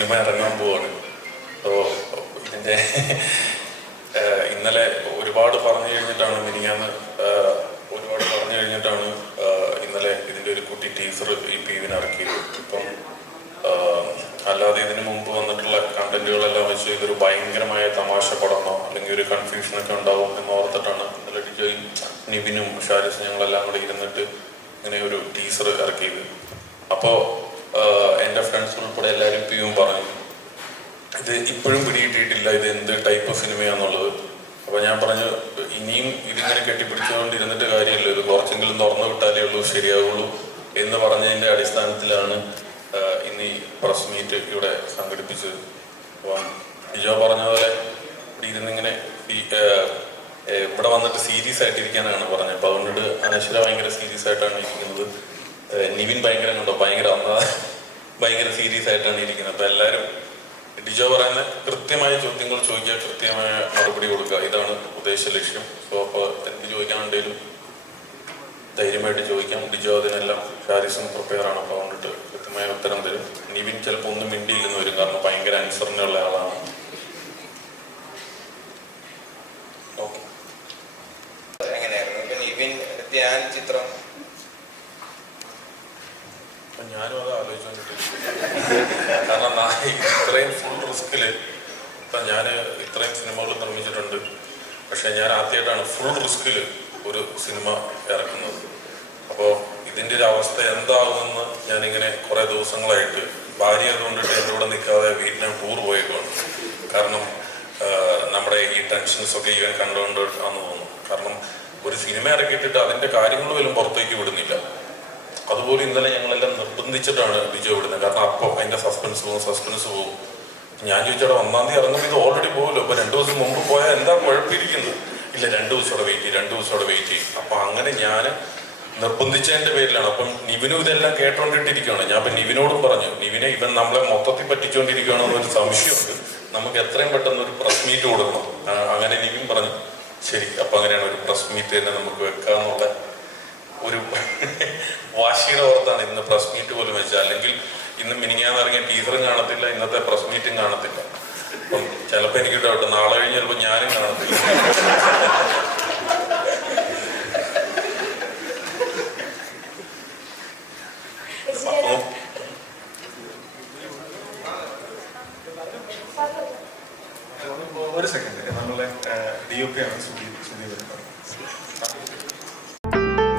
Cinema ഇറങ്ങാൻ പോവാണ്. അപ്പോൾ ഇതിന്റെ ഇന്നലെ ഒരുപാട് പറഞ്ഞു കഴിഞ്ഞിട്ടാണ് മിനിങ്ങാന്ന് ഒരുപാട് പറഞ്ഞു കഴിഞ്ഞിട്ടാണ് ഇന്നലെ ഇതിന്റെ ഒരു കുട്ടി ടീസർ ഈ പി വിന് ഇറക്കിയത് ഇപ്പം അല്ലാതെ ഇതിനു മുമ്പ് വന്നിട്ടുള്ള കണ്ടന്റുകളെല്ലാം വെച്ച് ഇതൊരു ഭയങ്കരമായ തമാശ പടമോ അല്ലെങ്കിൽ ഒരു കൺഫ്യൂഷനൊക്കെ ഉണ്ടാവും എന്ന് ഓർത്തിട്ടാണ് ഇന്നലെ ഡിജോയും നിവിനും ഷാരിസും ഞങ്ങളെല്ലാം കൂടെ ഇരുന്നിട്ട് ഇങ്ങനെ ഒരു ടീസർ ഇറക്കിയത് അപ്പോൾ എന്റെ ഫ്രണ്ട്സ് ഉൾപ്പെടെ എല്ലാവരും പിയും പറഞ്ഞു. ഇത് ഇപ്പോഴും പിടികിട്ടിയിട്ടില്ല ഇത് എന്ത് ടൈപ്പ് ഓഫ് സിനിമയാന്നുള്ളത് അപ്പൊ ഞാൻ പറഞ്ഞു ഇനിയും ഇതിങ്ങനെ കെട്ടിപ്പിടിച്ചുകൊണ്ടിരുന്നിട്ട് കാര്യമില്ല. ഇത് കുറച്ചെങ്കിലും തുറന്നു വിട്ടാലേ ഉള്ളൂ ശരിയാവുള്ളൂ എന്ന് പറഞ്ഞതിന്റെ അടിസ്ഥാനത്തിലാണ് ഇന്ന് ഈ പ്രസ് മീറ്റ് ഇവിടെ സംഘടിപ്പിച്ചത്. അപ്പം ജിജോ പറഞ്ഞ പോലെ ഇരുന്നിങ്ങനെ ഇവിടെ വന്നിട്ട് സീരിയസ് ആയിട്ടിരിക്കാനാണ് പറഞ്ഞത്. അപ്പൊ അതുകൊണ്ട് അനശ്വര ഭയങ്കര സീരിയസ് ആയിട്ടാണ് ഇരിക്കുന്നത്. നിവിൻ ഭയങ്കര കണ്ടോ? ഭയങ്കര ഒന്നാ ഭയങ്കര സീരിയസ് ആയിട്ടാണ് ഇരിക്കുന്നത്. അപ്പൊ എല്ലാവരും ഡിജോ പറയുന്ന കൃത്യമായ ചോദ്യങ്ങൾ ചോദിക്കുക കൃത്യമായ മറുപടി കൊടുക്കുക. ഇതാണ് ഉദ്ദേശ ലക്ഷ്യം. സോ അപ്പോൾ എന്ത് ചോദിക്കാനുണ്ടെങ്കിലും ധൈര്യമായിട്ട് ചോദിക്കാം. ഡിജോ അതിനെല്ലാം ഷാരിസും പ്രിപ്പയർ ആണ് അപ്പോൾ അതുകൊണ്ടിട്ട് കൃത്യമായ ഉത്തരം തരും. നിവിൻ ചിലപ്പോൾ ഒന്നും മിണ്ടിയില്ലെന്ന് വരും. കാരണം ഭയങ്കര അനുസരണയുള്ള ആളാണ്. ഓക്കെ. എങ്ങനെയായിരുന്നു? ധ്യാൻ ചിത്രം ഞാനും അത് ആലോചിച്ചുകൊണ്ടിരിക്കുന്നു. കാരണം ഇത്രയും ഫുൾ റിസ്കിൽ ഇപ്പൊ ഞാൻ ഇത്രയും സിനിമകൾ നിർമ്മിച്ചിട്ടുണ്ട്. പക്ഷേ ഞാൻ ആദ്യമായിട്ടാണ് ഫുൾ റിസ്കിൽ ഒരു സിനിമ ഇറക്കുന്നത്. അപ്പോൾ ഇതിന്റെ ഒരു അവസ്ഥ എന്താകുമെന്ന് ഞാനിങ്ങനെ കുറേ ദിവസങ്ങളായിട്ട് ഭാര്യ അതുകൊണ്ടിട്ട് എന്റെ കൂടെ നിൽക്കാതെ വീട്ടിൽ ടൂർ പോയേക്കുവാണ്. കാരണം നമ്മുടെ ഈ ടെൻഷൻസ് ഒക്കെ ഇവൻ കണ്ടുകൊണ്ട് ആണെന്ന് തോന്നുന്നു. കാരണം ഒരു സിനിമ ഇറക്കിയിട്ടിട്ട് അതിന്റെ കാര്യങ്ങൾ പോലും പുറത്തേക്ക് വിടുന്നില്ല. അതുപോലെ ഇന്നലെ ഞങ്ങളെല്ലാം നിർബന്ധിച്ചിട്ടാണ് ബിജു വിടുന്നത് കാരണം അപ്പോൾ അതിന്റെ സസ്പെൻസ് പോകും സസ്പെൻസ് പോകും ഞാൻ ചോദിച്ചാൽ ഒന്നാം തീയതി ഇറങ്ങുമ്പോൾ ഇത് ഓൾറെഡി പോകുമല്ലോ അപ്പൊ രണ്ടു ദിവസം മുമ്പ് പോയാൽ എന്താ കുഴപ്പമിരിക്കുന്നത്? ഇല്ല രണ്ടു ദിവസം അവിടെ വെയിറ്റ് ചെയ്യും രണ്ടു ദിവസം അവിടെ വെയിറ്റ് ചെയ്യും. അപ്പൊ അങ്ങനെ ഞാൻ നിർബന്ധിച്ചതിന്റെ പേരിലാണ്. അപ്പം നിവിനും ഇതെല്ലാം കേട്ടോണ്ടിട്ടിരിക്കുകയാണ്. ഞാൻ ഇപ്പൊ നിവിനോടും പറഞ്ഞു നിവിനെ ഇവൻ നമ്മളെ മൊത്തത്തിൽ പറ്റിച്ചുകൊണ്ടിരിക്കുകയാണെന്നൊരു സംശയമുണ്ട്. നമുക്ക് എത്രയും പെട്ടെന്ന് ഒരു പ്രസ് മീറ്റ് കൊടുക്കണം. അങ്ങനെ നിവിൻ പറഞ്ഞു. ശരി അപ്പൊ അങ്ങനെയാണ് ഒരു പ്രസ് മീറ്റ് തന്നെ നമുക്ക് വെക്കാന്നുള്ള വാശിയുടെ ഓർത്താണ് ഇന്ന് പ്രസ് മീറ്റ് പോലും വെച്ചത്. അല്ലെങ്കിൽ ഇന്ന് മിനിങ്ങാന്ന് ഇറങ്ങിയ ടീച്ചറും കാണത്തില്ല ഇന്നത്തെ പ്രസ് മീറ്റും കാണത്തില്ല. അപ്പം ചിലപ്പോൾ എനിക്ക് ഡൗട്ട് നാളെ കഴിഞ്ഞ് ചിലപ്പോൾ ഞാനും കാണത്തില്ല. ഒരു സെക്കൻഡ് നമ്മളെ ഡി പി ആണ് സുധി സുധി വരുന്നത്.